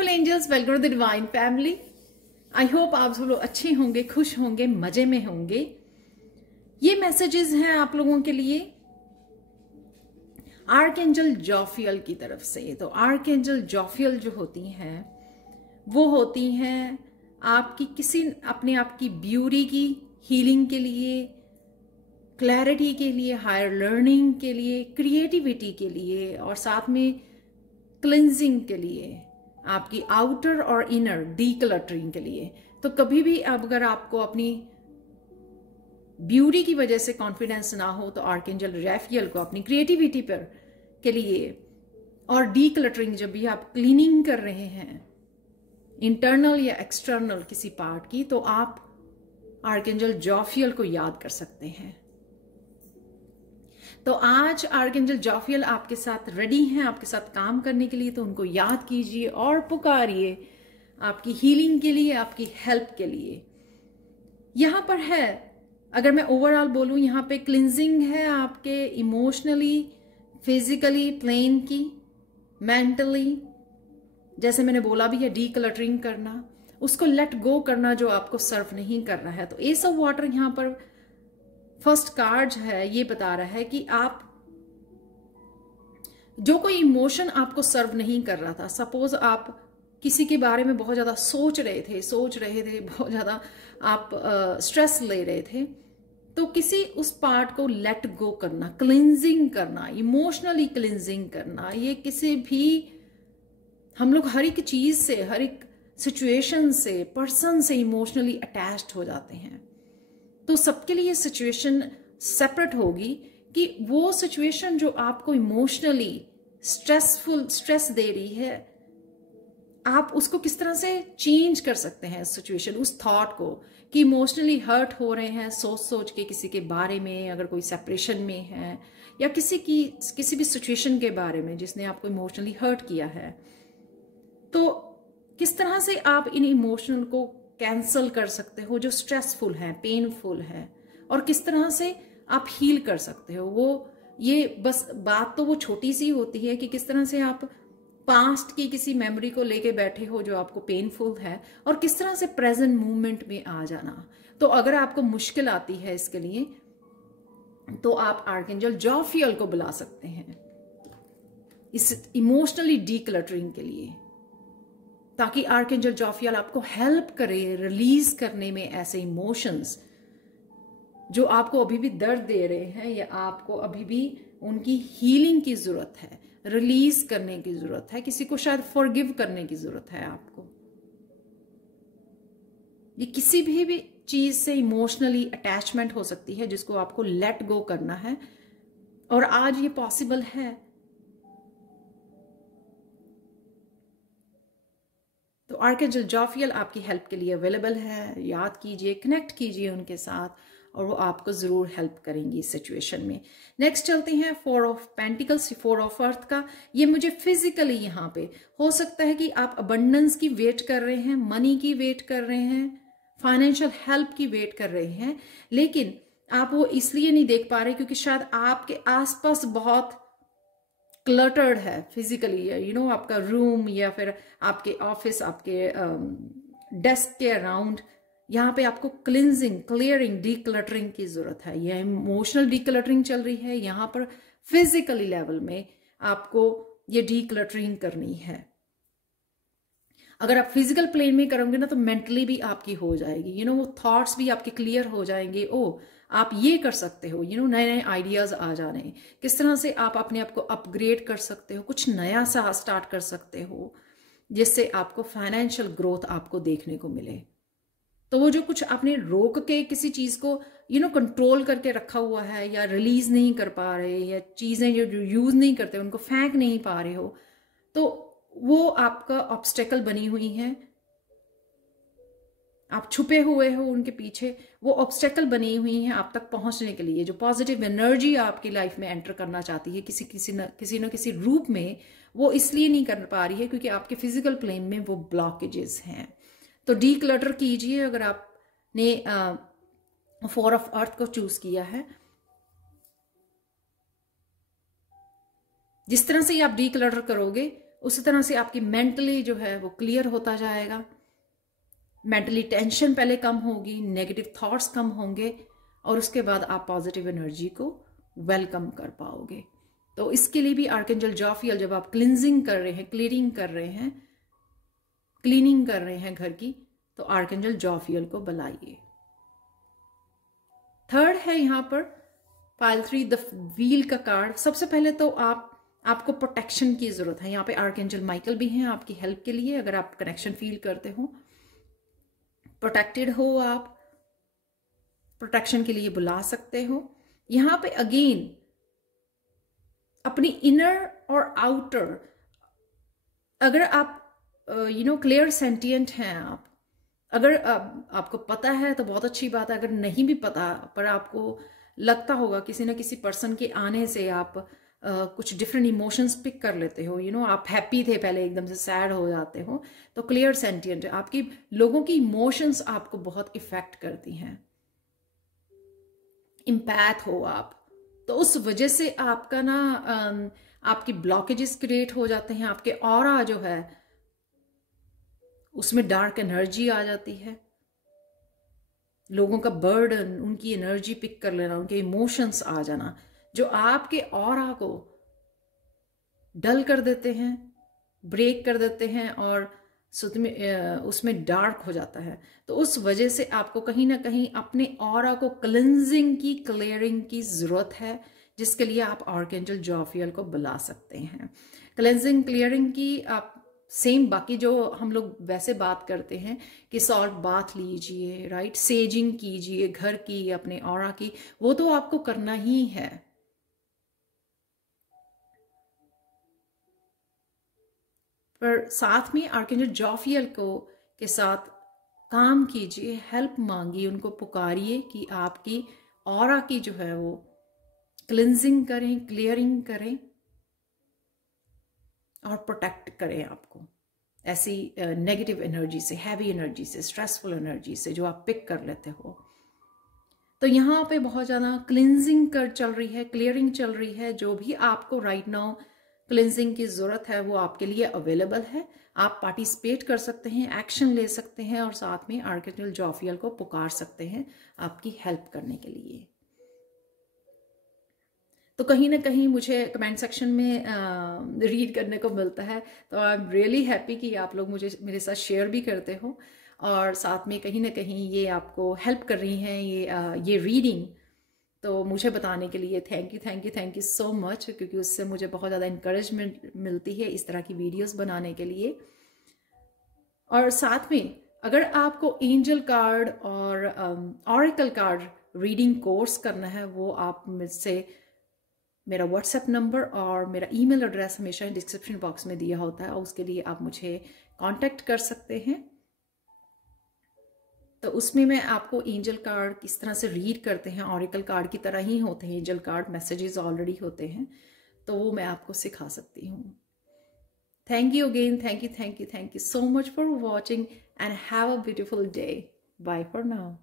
Beautiful angels, welcome to the divine family. I hope आप सब लोग अच्छे होंगे, खुश होंगे, मजे में होंगे। ये मैसेजेस हैं आप लोगों के लिए आर्कएंजल जॉफियल की तरफ से। तो आर्कएंजल जॉफियल जो होती हैं वो होती हैं आपकी किसी अपने आप की ब्यूटी की हीलिंग के लिए, क्लैरिटी के लिए, हायर लर्निंग के लिए, क्रिएटिविटी के लिए और साथ में क्लिंजिंग के लिए, आपकी आउटर और इनर डीक्लटरिंग के लिए। तो कभी भी अगर आपको अपनी ब्यूटी की वजह से कॉन्फिडेंस ना हो तो आर्कएंजल रैफियल को अपनी क्रिएटिविटी पर के लिए और डीक्लटरिंग, जब भी आप क्लीनिंग कर रहे हैं इंटरनल या एक्सटर्नल किसी पार्ट की, तो आप आर्कएंजल जॉफियल को याद कर सकते हैं। तो आज आर्कएंजल जॉफियल आपके साथ रेडी हैं आपके साथ काम करने के लिए। तो उनको याद कीजिए और पुकारिए आपकी हीलिंग के लिए, आपकी हेल्प के लिए। यहां पर है, अगर मैं ओवरऑल बोलूं, यहां पे क्लिंजिंग है आपके इमोशनली, फिजिकली प्लेन की, मेंटली, जैसे मैंने बोला भी है, डीक्लटरिंग करना, उसको लेट गो करना जो आपको सर्व नहीं कर रहा है। तो एस ऑफ वाटर यहां पर फर्स्ट कार्ड है, ये बता रहा है कि आप जो कोई इमोशन आपको सर्व नहीं कर रहा था, सपोज आप किसी के बारे में बहुत ज्यादा सोच रहे थे, बहुत ज्यादा आप स्ट्रेस ले रहे थे, तो किसी उस पार्ट को लेट गो करना, क्लिंजिंग करना, इमोशनली क्लिंजिंग करना। ये किसी भी, हम लोग हर एक चीज से, हर एक सिचुएशन से, पर्सन से इमोशनली अटैच्ड हो जाते हैं। तो सबके लिए सिचुएशन सेपरेट होगी कि वो सिचुएशन जो आपको इमोशनली स्ट्रेस दे रही है, आप उसको किस तरह से चेंज कर सकते हैं सिचुएशन, उस थॉट को, कि इमोशनली हर्ट हो रहे हैं सोच के किसी के बारे में, अगर कोई सेपरेशन में है या किसी भी सिचुएशन के बारे में जिसने आपको इमोशनली हर्ट किया है, तो किस तरह से आप इन इमोशनल को कैंसल कर सकते हो जो स्ट्रेसफुल है, पेनफुल है, और किस तरह से आप हील कर सकते हो। वो ये बस बात तो वो छोटी सी होती है कि किस तरह से आप पास्ट की किसी मेमोरी को लेके बैठे हो जो आपको पेनफुल है, और किस तरह से प्रेजेंट मूवमेंट में आ जाना। तो अगर आपको मुश्किल आती है इसके लिए, तो आप आर्कएंजल जॉफियल को बुला सकते हैं इस इमोशनली डीक्लटरिंग के लिए, ताकि आर्कएंजल जॉफियल आपको हेल्प करे रिलीज करने में ऐसे इमोशंस जो आपको अभी भी दर्द दे रहे हैं, या आपको अभी भी उनकी हीलिंग की जरूरत है, रिलीज करने की जरूरत है, किसी को शायद फॉरगिव करने की जरूरत है आपको। ये किसी भी चीज से इमोशनली अटैचमेंट हो सकती है जिसको आपको लेट गो करना है, और आज ये पॉसिबल है। तो आर्कएंजल जॉफियल आपकी हेल्प के लिए अवेलेबल है। याद कीजिए, कनेक्ट कीजिए उनके साथ, और वो आपको जरूर हेल्प करेंगी इस सिचुएशन में। नेक्स्ट चलते हैं 4 ऑफ पेंटिकल्स, 4 ऑफ अर्थ का। ये मुझे फिजिकली यहाँ पे हो सकता है कि आप अबंडेंस की वेट कर रहे हैं, मनी की वेट कर रहे हैं, फाइनेंशियल हेल्प की वेट कर रहे हैं, लेकिन आप वो इसलिए नहीं देख पा रहे क्योंकि शायद आपके आसपास बहुत क्लटर्ड है फिजिकली, आपका रूम या फिर आपके ऑफिस, आपके डेस्क के अराउंड, यहाँ पे आपको क्लिंजिंग, क्लियरिंग, डीक्लटरिंग की जरूरत है। यह इमोशनल डीक्लटरिंग चल रही है, यहाँ पर फिजिकली लेवल में आपको ये डीक्लटरिंग करनी है। अगर आप फिजिकल प्लेन में करोगे ना, तो मेंटली भी आपकी हो जाएगी, वो थॉट्स भी आपके क्लियर हो जाएंगे। आप ये कर सकते हो, नए नए आइडियाज आ जा रहे हैं, किस तरह से आप अपने आप को अपग्रेड कर सकते हो, कुछ नया सा स्टार्ट कर सकते हो, जिससे आपको फाइनेंशियल ग्रोथ आपको देखने को मिले। तो वो जो कुछ आपने रोक के किसी चीज को कंट्रोल करके रखा हुआ है, या रिलीज नहीं कर पा रहे, या चीजें जो यूज नहीं करते उनको फेंक नहीं पा रहे हो, तो वो आपका ऑब्स्टेकल बनी हुई है, आप छुपे हुए हो उनके पीछे, वो ऑब्स्टेकल बनी हुई हैं आप तक पहुंचने के लिए। जो पॉजिटिव एनर्जी आपकी लाइफ में एंटर करना चाहती है किसी न किसी रूप में, वो इसलिए नहीं कर पा रही है क्योंकि आपके फिजिकल प्लेन में वो ब्लॉकेजेस हैं। तो डीक्लटर कीजिए। अगर आपने 4 ऑफ अर्थ को चूज किया है, जिस तरह से आप डीक्लटर करोगे उसी तरह से आपकी मेंटली जो है वो क्लियर होता जाएगा, मेंटली टेंशन पहले कम होगी, नेगेटिव थॉट्स कम होंगे, और उसके बाद आप पॉजिटिव एनर्जी को वेलकम कर पाओगे। तो इसके लिए भी आर्कएंजल जॉफियल, जब आप क्लिनजिंग कर रहे हैं, क्लियरिंग कर रहे हैं, क्लीनिंग कर रहे हैं घर की, तो आर्कएंजल जॉफियल को बुलाइए। थर्ड है यहाँ पर पाइल 3 द व्हील का कार्ड। सबसे पहले तो आपको प्रोटेक्शन की जरूरत है। यहाँ पे आर्कएंजल माइकल भी हैं आपकी हेल्प के लिए, अगर आप कनेक्शन फील करते हो, प्रोटेक्टेड हो, आप प्रोटेक्शन के लिए बुला सकते हो। यहाँ पे अगेन अपनी इनर और आउटर, अगर आप क्लियर सेंटिएंट हैं, आप अगर आपको पता है तो बहुत अच्छी बात है, अगर नहीं भी पता पर आपको लगता होगा किसी ना किसी पर्सन के आने से आप कुछ डिफरेंट इमोशंस पिक कर लेते हो, आप हैप्पी थे पहले एकदम से सैड हो जाते हो, तो क्लियर सेंटिएंट है, आपकी लोगों की इमोशंस आपको बहुत इफेक्ट करती हैं, इम्पैथ हो आप, तो उस वजह से आपका ना आपकी ब्लॉकेजेस क्रिएट हो जाते हैं, आपके ऑरा जो है उसमें डार्क एनर्जी आ जाती है, लोगों का बर्डन, उनकी एनर्जी पिक कर लेना, उनके इमोशंस आ जाना, जो आपके ऑरा को डल कर देते हैं, ब्रेक कर देते हैं, और उसमें डार्क हो जाता है। तो उस वजह से आपको कहीं ना कहीं अपने ऑरा को क्लिनजिंग की, क्लियरिंग की जरूरत है, जिसके लिए आप आर्कएंजल जॉफियल को बुला सकते हैं। क्लिनजिंग, क्लियरिंग की आप सेम बाकी जो हम लोग वैसे बात करते हैं कि सॉल्ट बाथ लीजिए, राइट, सेजिंग कीजिए घर की, अपने ऑरा की, वो तो आपको करना ही है। पर साथ में आर्कएंजल जॉफियल के साथ काम कीजिए, हेल्प मांगिए, उनको पुकारिए कि आपकी ऑरा की जो है वो क्लिनजिंग करें, क्लियरिंग करें और प्रोटेक्ट करें आपको ऐसी नेगेटिव एनर्जी से, हैवी एनर्जी से, स्ट्रेसफुल एनर्जी से जो आप पिक कर लेते हो। तो यहाँ पे बहुत ज़्यादा क्लिनजिंग चल रही है, क्लियरिंग चल रही है। जो भी आपको राइट नाउ क्लिनजिंग की ज़रूरत है वो आपके लिए अवेलेबल है। आप पार्टिसिपेट कर सकते हैं, एक्शन ले सकते हैं, और साथ में आर्कएंजल जॉफियल को पुकार सकते हैं आपकी हेल्प करने के लिए। तो कहीं ना कहीं मुझे कमेंट सेक्शन में रीड करने को मिलता है, तो आई एम रियली हैप्पी कि आप लोग मुझे मेरे साथ शेयर भी करते हो, और साथ में कहीं ना कहीं ये आपको हेल्प कर रही हैं ये रीडिंग। तो मुझे बताने के लिए thank you, thank you, thank you so much, क्योंकि उससे मुझे बहुत ज़्यादा इंकरेजमेंट मिलती है इस तरह की वीडियोस बनाने के लिए। और साथ में अगर आपको एंजल कार्ड और ऑरेकल कार्ड रीडिंग कोर्स करना है, वो आप मुझसे, मेरा व्हाट्सएप नंबर और मेरा ईमेल एड्रेस हमेशा डिस्क्रिप्शन बॉक्स में दिया होता है, और उसके लिए आप मुझे कांटेक्ट कर सकते हैं। तो उसमें मैं आपको एंजल कार्ड किस तरह से रीड करते हैं, ऑरेकल कार्ड की तरह ही होते हैं, एंजल कार्ड मैसेजेस ऑलरेडी होते हैं, तो वो मैं आपको सिखा सकती हूँ। Thank you again, thank you, thank you, thank you so much for watching and have a beautiful day. Bye for now.